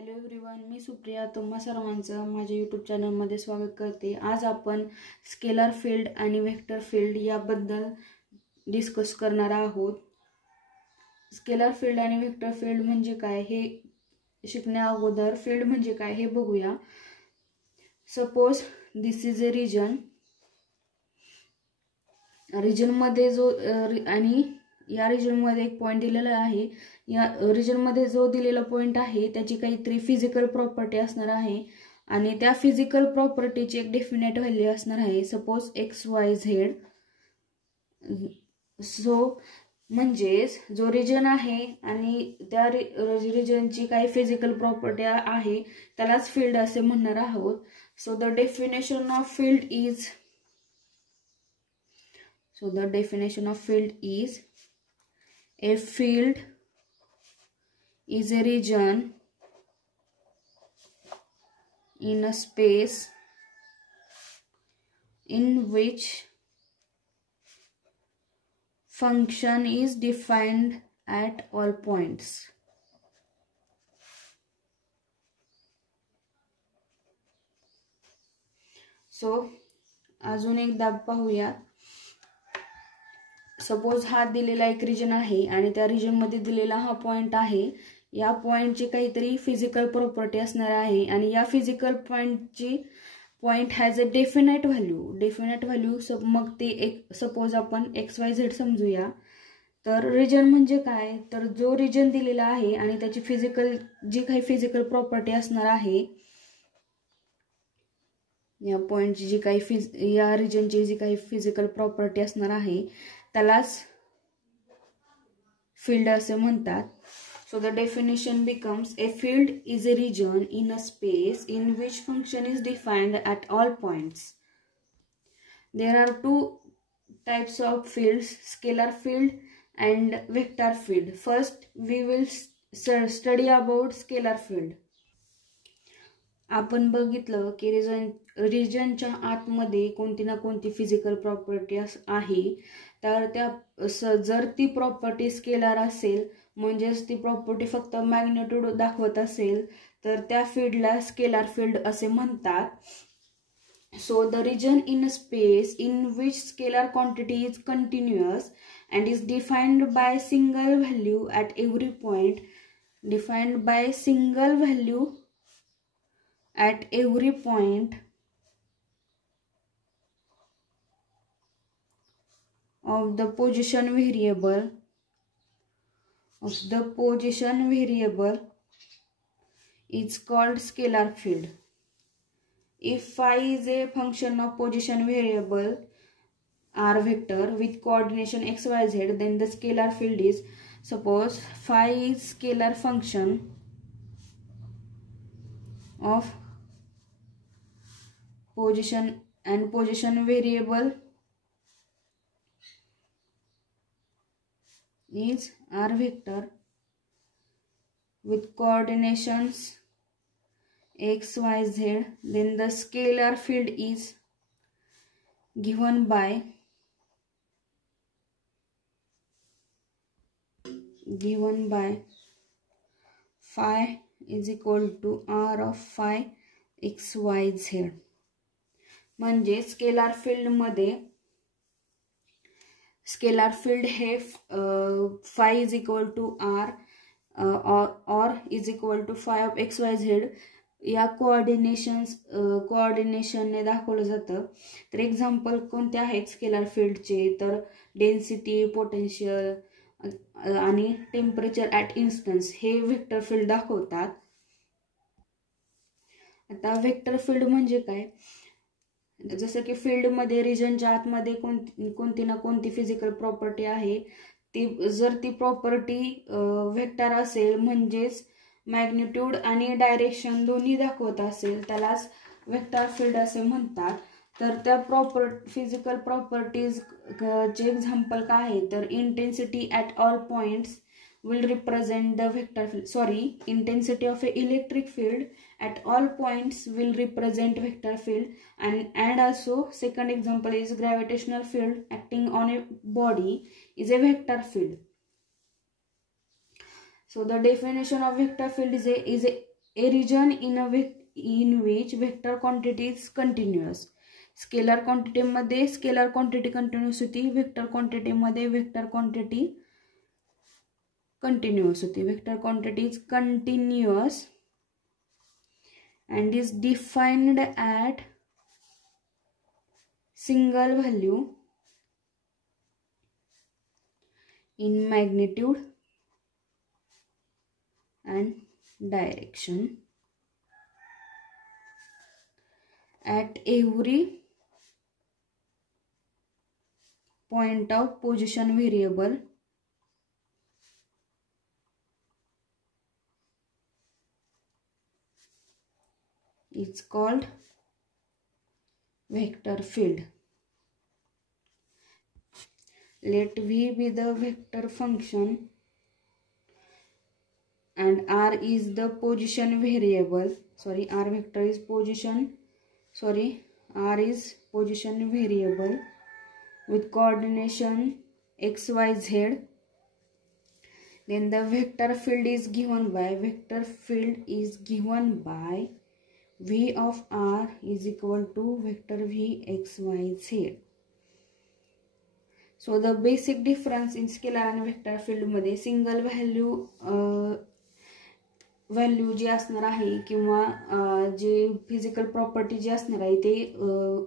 Hello everyone, मी सुप्रिया तुम्हा सर्वांचं माझ्या यूट्यूब चॅनलमध्ये स्वागत करते। आज आपण स्केलर फील्ड आणि वेक्टर फील्ड याबद्दल डिस्कस करणार आहोत। स्केलर फील्ड आणि वेक्टर फील्ड म्हणजे काय हे शिकण्या अगोदर फील्ड म्हणजे काय हे बघूया। Suppose this is a region मध्ये जो आणि या रिजन मध्ये एक पॉइंट दिलेला आहे। या रिजन मध्ये जो दिलेला पॉइंट आहे त्याची काहीतरी फिजिकल प्रॉपर्टी असणार आहे आणि त्या फिजिकल प्रॉपर्टीची एक डेफिनेट व्हॅल्यू असणार आहे। Suppose XYZ। सो म्हणजे जो रिजन आहे आणि त्या रिजनची काही फिजिकल प्रॉपर्टी आहे त्यालाच फील्ड असे म्हणणार आहोत। सो the definition of field is a field is a region in a space in which function is defined at all points. So अजून एकदा पाहूया। सपोज हा दिलेला एक रिजन आहे आणि त्या रिजन मध्ये दिलेला हा पॉइंट आहे। या पॉइंटची काहीतरी फिजिकल प्रॉपर्टी असणार आहे आणि या physical point has a definite value. मग ते एक सपोज आपण XYZ समजूया। तर रिजन म्हणजे काय, तर जो रिजन दिलेला आहे आणि त्याची जी काही फिजिकल प्रॉपर्टी असणार आहे, या पॉइंटची जी काही या रिजनची जी काही फिजिकल प्रॉपर्टी असणार आहे त्यालाच फील्ड असे म्हणतात। So the definition becomes a field is a region in a space in which function is defined at all points. There are two types of fields, scalar field and vector field. First we will study about scalar field. आपण बघितलं की रिजनच्या आतमध्ये कोणती ना कोणती physical property आहे, तर जर ती प्रॉपर्टी स्केलर असेल म्हणजेच ती प्रॉपर्टी फक्त मॅग्निट्यूड दाखवत असेल तर त्या फील्डला स्केलर फील्ड असे म्हणतात। So the region in a space in which scalar quantity is continuous and is defined by single value at every point of the position variable is called scalar field. If phi is a function of position variable r vector with coordination xyz, then the scalar field is, suppose phi is scalar function of position and position variable is r vector with coordinations xyz, then the scalar field is given by phi is equal to r of phi xyz। म्हणजे scalar field हे phi is equal to r or is equal to phi of xyz या कोऑर्डिनेशनने दाखवलं जातं। तर एक्झाम्पल कोणते आहेत scalar फील्डचे, तर डेन्सिटी, पोटेन्शियल आणि टेम्परेचर ॲट इन्स्टन्स हे वेक्टर फील्ड दाखवतात। आता वेक्टर फील्ड म्हणजे काय, जसं की फील्डमध्ये रिजनच्या आतमध्ये कोणती ना कोणती फिजिकल प्रॉपर्टी आहे, जर ती प्रॉपर्टी वेक्टर असेल म्हणजेच मॅग्निट्यूड आणि डायरेक्शन दोन्ही दाखवत असेल त्यालाच वेक्टर फील्ड असे म्हणतात। तर त्या फिजिकल प्रॉपर्टीज चे एक्झाम्पल काय आहे, तर intensity at all points will represent the vector field. Intensity of a electric field at all points will represent vector field, and also second example is gravitational field acting on a body is a vector field. So the definition of vector field is a A region in which vector quantity is continuous. Scalar quantity मध्ये scalar quantity continuous होती, vector quantity मध्ये vector quantity continuous होती. Vector quantity is continuous and is defined at single value in magnitude and direction at every point of position variable is called vector field. Let V be the vector function and R is the position variable. R vector is position. R is position variable with coordination x, y, z. Then the vector field is given by V of R is equal to vector V x, y, z. So the basic difference in scalar and vector field मध्ये single value जी असणार आहे किंवा जे physical property जी असणार आहे ते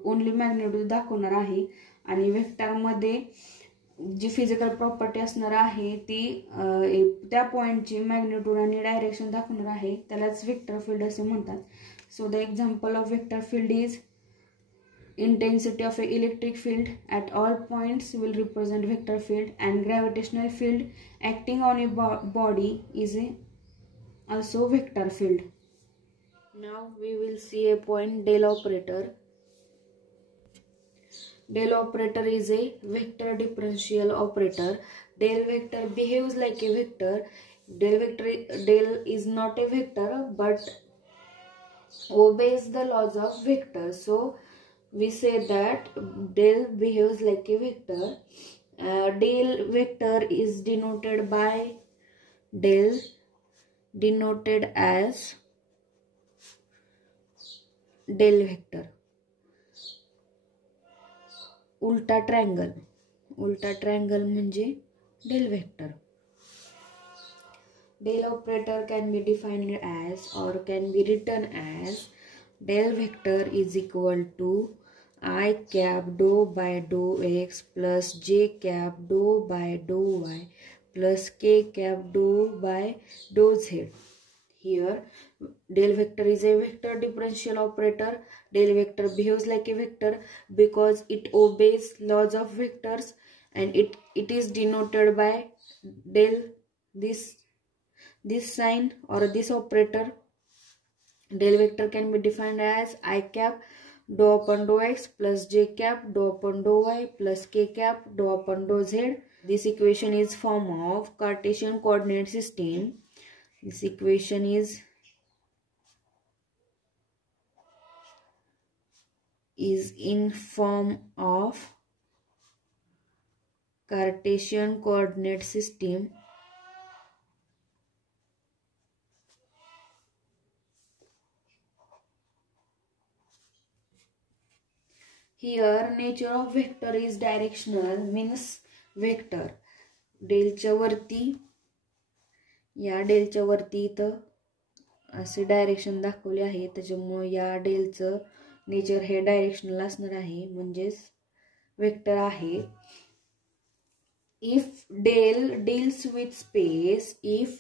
only magnitude दाखवणार आहे आणि वेक्टर मध्ये जी फिजिकल प्रॉपर्टी असणार आहे ती त्या पॉइंटची मॅग्निट्यूड आणि डायरेक्शन दाखवणार आहे, त्यालाच वेक्टर फील्ड असे म्हणतात. So the example of vector field is intensity of an electric field at all points will represent vector field, and gravitational field acting on a body is also vector field. Now we will see a point del operator. Del operator is a vector differential operator. Del vector behaves like a vector. Del is not a vector but obeys the laws of vector. So we say that del behaves like a vector. Del vector is denoted by del denoted as del vector. उल्टा ट्रायंगल म्हणजे del vector. Del operator can be defined as or can be written as del vector is equal to I cap dou by dou x plus j cap dou by dou y plus k cap dou by dou z. Here del vector is a vector differential operator. Del vector behaves like a vector because it obeys laws of vectors, and it is denoted by del, this sign or this operator. Del vector can be defined as I cap dou upon dou x plus j cap dou upon dou y plus k cap dou upon dou z. This equation is form of Cartesian coordinate system. This equation is in form of Cartesian coordinate system. Here nature of vector is directional, means vector डेलच्या वरती इथं असे डायरेक्शन दाखवले आहे, त्याच्यामुळे या डेलचं नेचर हे डायरेक्शनल असणार आहे, म्हणजेच वेक्टर आहे. If del deals with space, if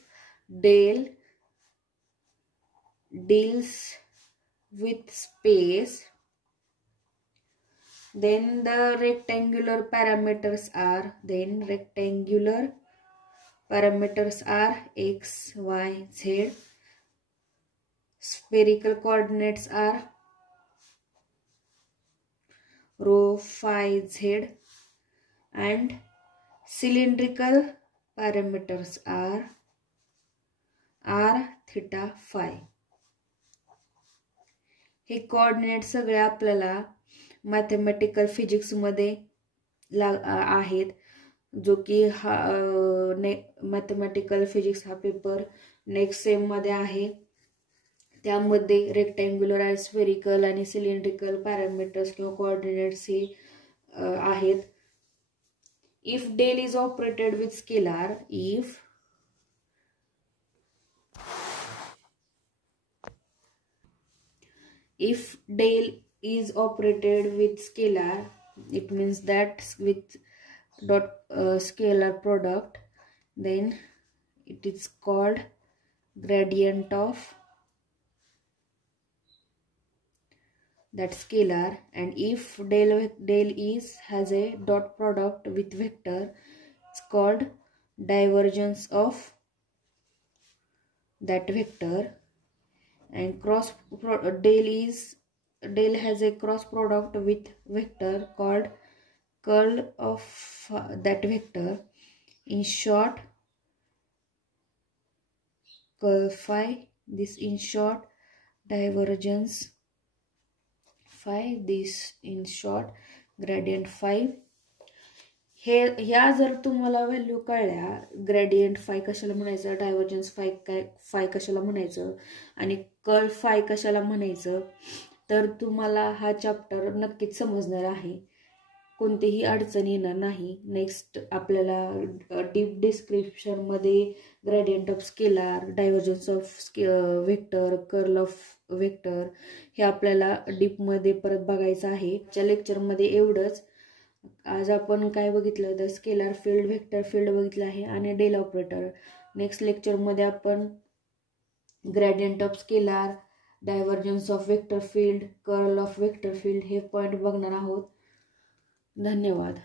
del deals with space, then the rectangular parameters are x, y, z. Spherical coordinates are rho, phi, z, and cylindrical parameters are r, theta, phi. हे coordinate सगळे आपल्याला mathematical physics मध्ये आहेत, जो की mathematical physics हा paper next sem मध्ये आहे. त्यामध्ये रेक्टँग्युलर, स्फेरिकल आणि सिलेंड्रिकल पॅरामीटर्स किंवा कोऑर्डिनेट्स हे आहेत. If del is operated with scalar, if del is operated with scalar, it means that with dot scalar product, then it is called gradient of that scalar. And if del has a dot product with vector, it's called divergence of that vector. And del has a cross product with vector called curl of that vector. In short, curl phi, this in short divergence phi, this in short gradient phi. ह्या जर तुम्हाला व्हॅल्यू कळल्या, ग्रेडियंट फाय कशाला म्हणायचं, डायव्हर्जन्स फाय कशाला म्हणायचं आणि कर्ल फाय कशाला म्हणायचं, तर तुम्हाला हा चॅप्टर नक्कीच समजणार आहे. कोणतीही अडचण येणार नाही. नेक्स्ट आपल्याला डीप डिस्क्रिप्शनमध्ये gradient of scalar, divergence of vector, curl of vector हे आपल्याला डीपमध्ये परत बघायचं आहे. च्या लेक्चरमध्ये एवढंच. आज आपण काय बघितलं तर स्केलार फील्ड, व्हेक्टर फील्ड बघितलं आहे आणि डेल ऑपरेटर. नेक्स्ट लेक्चरमध्ये आपण gradient of scalar, divergence of vector field, curl of vector field हे पॉईंट बघणार आहोत. धन्यवाद.